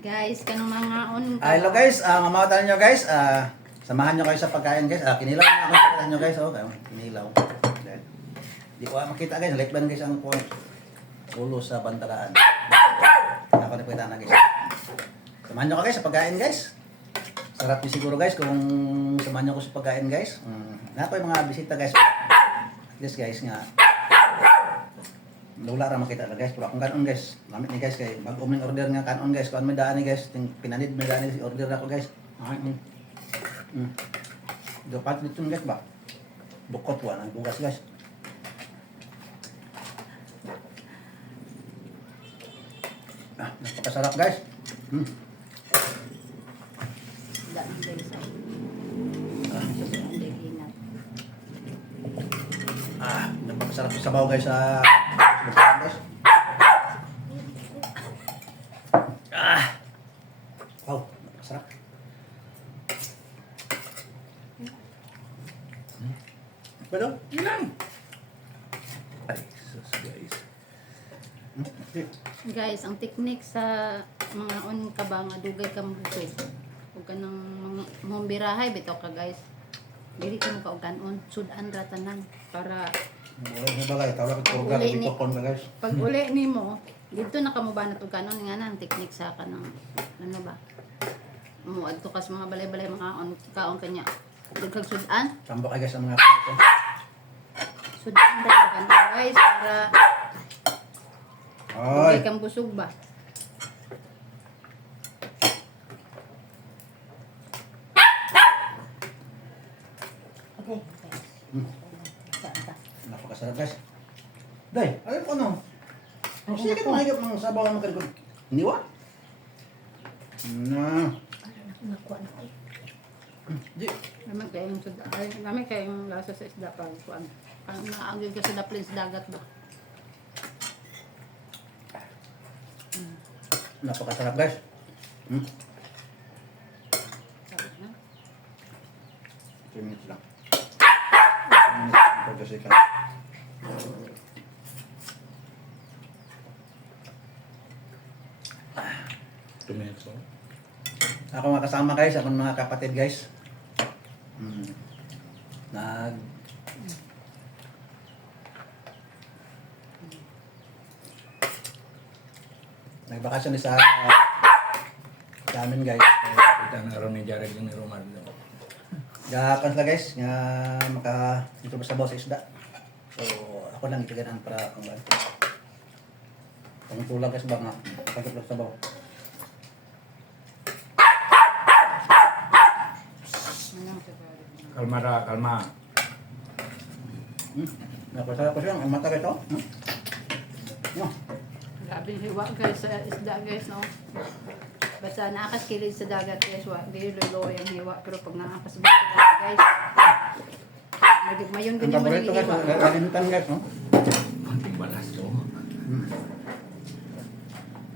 Guys, kanang mga on Hello guys, mamawatan nyo guys. Samahan nyo kayo sa pagkain guys. Kinilaw na ako sa nyo guys. Oh, kinilaw. Di ko makita guys. Lekban guys ang ulo sa bantalaan. Ako na pwede na guys. Samahan nyo ko guys sa pagkain guys. Sarap din siguro guys kung samahan nyo ko sa pagkain guys. Na ko yung mga bisita guys. Yes guys nga. Wala ra makita na guys, pero akong kanon guys. Lamit ni guys kay bag uming order nga kanon guys. Kuan may daan ni guys, ting pinanid may daan ni order ako guys. Dapat dito guys ba. Bukot wa nang bugas guys. Napakasarap guys. dami guys. Napakasarap sa sabaw guys sa guys. Wow, napakasarap. Pero, yun lang. Ay, sus guys. Guys, ang technique sa mga on ka ba nga dugay ka mabusog. Ug kanang mga mumbirahay bitaw ka guys. Dili ka mo ka kanon, sudan ra tanan para Wala na bagay, tawag ko turga Uli ni- dito kon guys. pag uli nimo dito na ka mo banat og kanon nga na ang technique sa kanang ano ba. Mo adto kas mga balay-balay mga on kaon kanya. Dagkag sudan, Tambak ay guys ang mga pangito. sudan ra kanon guys para dugay Ay, kang busog ba. Okay, guys. napakasarap guys. Day, ayun po no. Sige ka mahigap ng sabaw ng magkalikod. Niwa? Na. Di. Naman kayong sudan, ay naman kayong lasa sa isda pag kuan. Ang naagil ka sa daplin sa dagat ba. Napakasarap guys. Sabi na. 3 minutes lang. 3 minutes, 40 seconds. Tomato. Ako mga kasama guys, ako mga kapatid guys. Nagbakasyon sa amin guys. Kita na ron ni Jared yung ni Romar. Gakan sila guys, nga maka dito sa sabaw sa isda. So ako lang itiganan para kung ba. Kung tulang guys ba nga, pagkakit sa sabaw. Anong sabaw? Kalma ra, kalma. Napasarap ko siya, ang mata guys oh. Grabe hiwa guys sa isda guys no. Basta naakas kilid sa dagat guys, wa dili lolo yung hiwa pero pag naakas ba guys. Mayon Ang ganyan man paborito guys, hiwa. lalimutan guys no. Kunting balas to.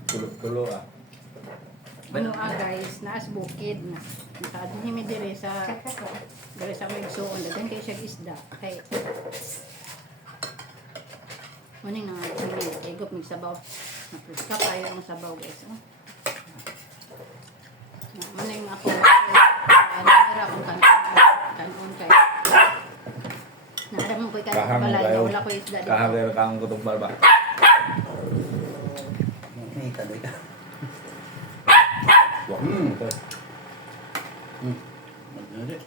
Kulo-kulo ah. Ano guys, naas bukid na. Nakadin mi dire sa may igsoon, dagan kay siya isda. Kay Muning na nga igop mig sabaw. Napriska payo ang sabaw guys. Oh. Muning ako nara akong kanon kay. Nara man ko'y Kahang balay, kayo. wala ko isda dito. Kahang kang kutong barba. May tadoy ka. Wah. Maganda.